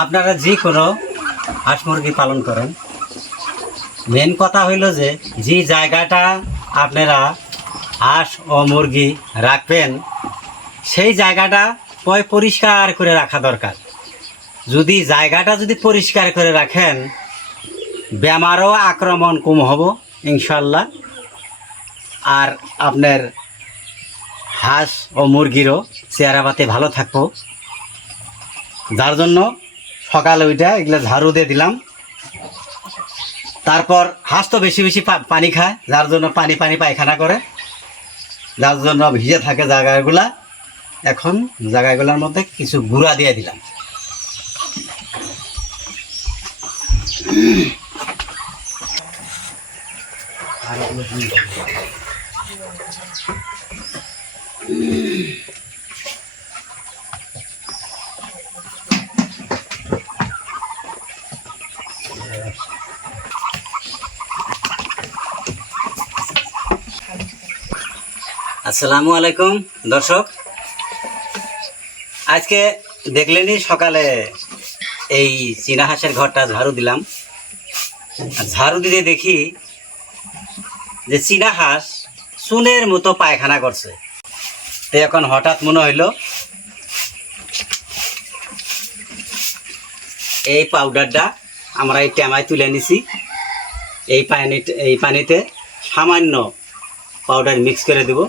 আপনারা যে কোনো হাঁস মুরগি পালন করেন, মেন কথা হইল যে জায়গাটা আপনারা হাঁস ও মুরগি রাখবেন সেই জায়গাটা পরিষ্কার করে রাখা দরকার। যদি জায়গাটা পরিষ্কার করে রাখেন, বেমারও আক্রমণ কম হব ইনশাল্লাহ। আর আপনার হাঁস ও মুরগিরও চেহারাপাতি ভালো থাকবো। যার জন্য সকালে ওইটা এগুলো ঝাড়ু দিয়ে দিলাম। তারপর হাঁস তো বেশি বেশি পানি খায়, যার জন্য পানি পায়খানা করে, যার জন্য ভিজে থাকে জায়গাগুলা। এখন জায়গাগুলোর মধ্যে কিছু গুঁড়া দিয়ে দিলাম। আসসালামু আলাইকুম দর্শক, আজকে দেখলেনই সকালে এই চীনা হাঁসের ঘরটা ঝাড়ু দিলাম। ঝাড়ু দিতে দেখি যে চীনা হাঁস চুনের মতো পায়খানা করছে। তো এখন হঠাৎ মনে হইল এই পাউডারটা আমরা এই ট্যামায় তুলে নিছি। এই পানিতে সামান্য পাউডার মিক্স করে দেব।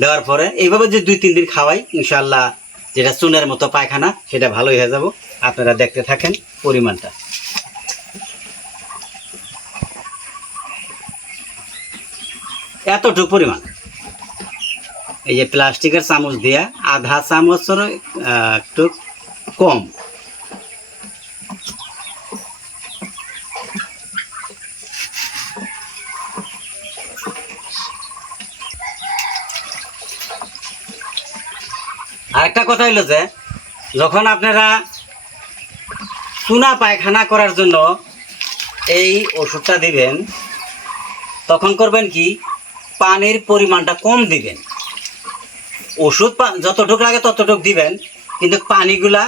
দেওয়ার পরে এইভাবে যে 2-3 দিন খাওয়াই, ইনশাল্লাহ যেটা চুনের মতো পায়খানা সেটা ভালোই হয়ে যাব। আপনারা দেখতে থাকেন পরিমাণটা। এতটুকু পরিমাণ, এই যে প্লাস্টিকের চামচ দিয়ে আধা চামচেরও একটু কম। আরেকটা কথা হইল যে যখন আপনারা চুনা পায়খানা করার জন্য এই ওষুধটা দিবেন, তখন করবেন কি, পানির পরিমাণটা কম দিবেন। ওষুধ যতটুকু লাগে ততটুকু দিবেন, কিন্তু পানিগুলা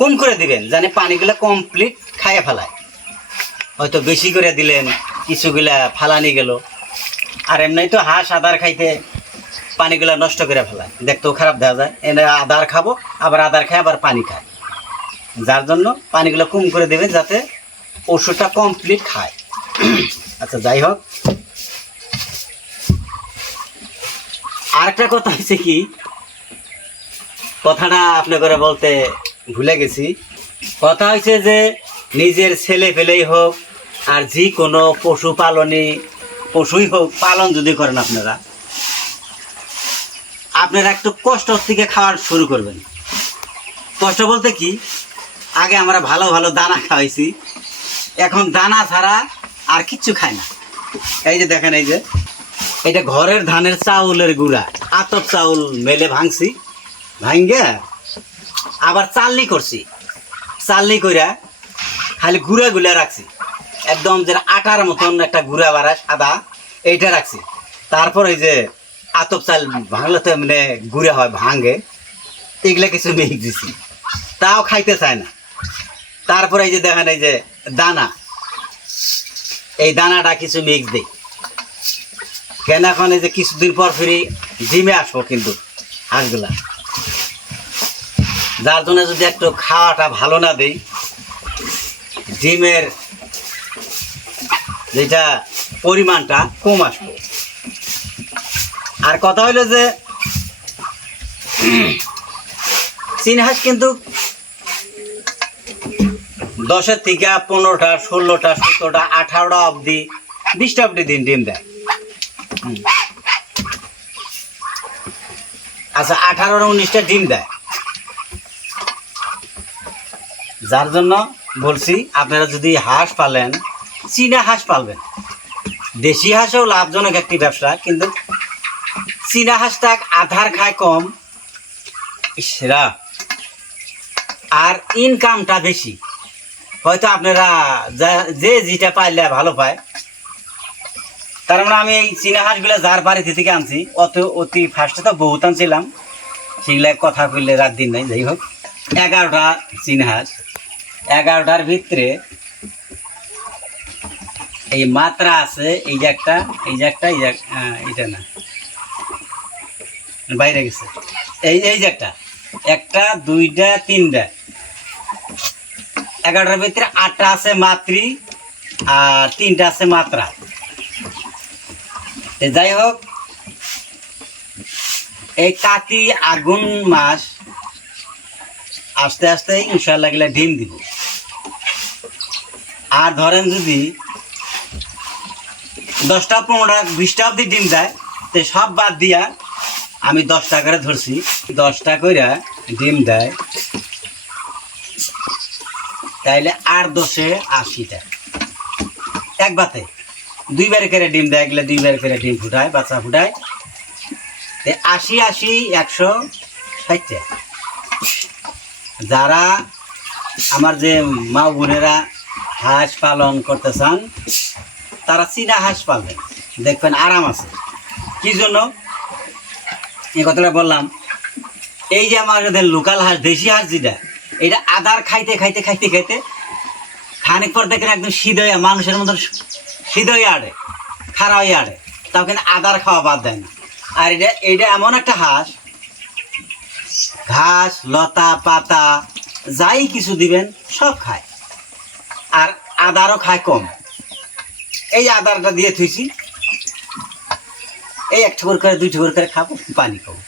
কম করে দিবেন, জানে পানিগুলা কমপ্লিট খাইয়ে ফেলায়। হয়তো বেশি করে দিলেন, কিছুগুলা ফালানি গেল। আর এমনি তো হাঁস আদার খাইতে পানিগুলা নষ্ট করে ফেলায়, দেখতেও খারাপ দেখা যায়। এনে আদার খাবো, আবার আদার খায়, আবার পানি খায়। যার জন্য পানিগুলো কম করে দেবেন, যাতে ওষুধটা কমপ্লিট খায়। আচ্ছা, যাই হোক, আরেকটা কথা হচ্ছে কি, কথাটা আপনাকে বলতে ভুলে গেছি। কথা হচ্ছে যে নিজের ছেলে পেলেই হোক আর যে কোনো পশুই হোক, পালন যদি করেন আপনারা একটু কষ্ট থেকে খাওয়ার শুরু করবেন। কষ্ট বলতে কি, আগে আমরা ভালো ভালো দানা খাওয়াইছি, এখন দানা ছাড়া আর কিচ্ছু খায় না। এই যে দেখেন, এই যে এটা ঘরের ধানের চাউলের গুঁড়া, আতপ চাউল মেলে ভাঙ্গে আবার চালনি করছি। চালনি কইরা খালি গুঁড়া রাখছি, একদম যে আটার মতন একটা গুঁড়া বাড়া সাদা, এইটা রাখছি। তারপর এই যে আতপ চাল ভাঙলে তো মানে গুঁড়া হয়, ভাঙে, এগুলা কিছু মিক্স দিছি, তাও খাইতে চায় না। তারপরে এই যে দেখেন, এই যে দানা, এই দানাটা কিছু মিক্স দিই কেন, এখন এই যে কিছুদিন পর ফিরি জিমে আসবো কিন্তু হাঁসগুলা, যার জন্য যদি একটু খাওয়াটা ভালো না দেই, ডিমের যেটা পরিমাণটা কম আসবে। আর কথা হইলো যে চীনা হাঁস কিন্তু 10 থেকে 15টা, 16টা, 17টা, 18টা অবধি, 20টা অবধি ডিম দেয়। আচ্ছা, 18-19টা ডিম দেয়। যার জন্য বলছি, আপনারা যদি হাঁস পালেন, চীনা হাঁস পালবেন। দেশি হাঁসও লাভজনক একটি ব্যবসা, কিন্তু চীনা হাঁসটা আধার খায় কম, সেরা আর ইনকামটা বেশি। হয়তো আপনারা যে যেটা পাইলে ভালো পায়। তার মানে আমি এই চীনা হাঁসগুলো যার বাড়িতে থেকে আনছি অতি ফার্স্টে তো বহুত আনছিলাম, সেগুলা কথা কইলে রাত দিন নাই। যাই হোক 11টা চীনা হাঁস, 11টার ভিতরে এই মাত্রা আছে এই যে একটা এইটা না বাইরে গেছে, এই যে একটা 2টা 3টা 11টার ভিতরে 8টা আছে মাতৃ আর 3টা আছে মাত্রা। যাই হোক এই কাতি আগুন মাস আস্তে আস্তে ইনশাআল্লাহ গেলে ডিম দিব। আর ধরেন যদি 10টা 15টা 20টা অব্দি ডিম দেয়, তো সব বাদ দিয়া আমি 10টা করে ধরছি, 10টা করে ডিম দেয়, তাইলে 8 10 80টা এক বাতে 2বার করে ডিম দেয়, এগুলো 2বার করে ডিম ফুটায়, বাচ্চা ফুটায়। 80 80 160টা। যারা আমার যে মা বোনেরা হাঁস পালন করতে চান তারা চীনা হাঁস পালবেন, দেখবেন আরাম আছে। কি জন্য এই কথাটা বললাম, এই যে আমাদের লোকাল হাঁস দেশি হাঁস যেটা, এটা আদার খাইতে খাইতে খাইতে খাইতে খানিক পর দেখেন একদম শীত হয়ে মানুষের মতন শীত হয়ে আড়ে, খাড়া হয়ে আড়ে, তাও কিন্তু আদার খাওয়া বাদ দেয় না। আর এটা এমন একটা হাঁস, ঘাস লতা পাতা যাই কিছু দিবেন সব খায়, আর আদারও খায় কম। এই আদারটা দিয়ে থুইছি, এই 1 ঠুকর করে 2 ঠুকর করে খাবো, পানি খাবো।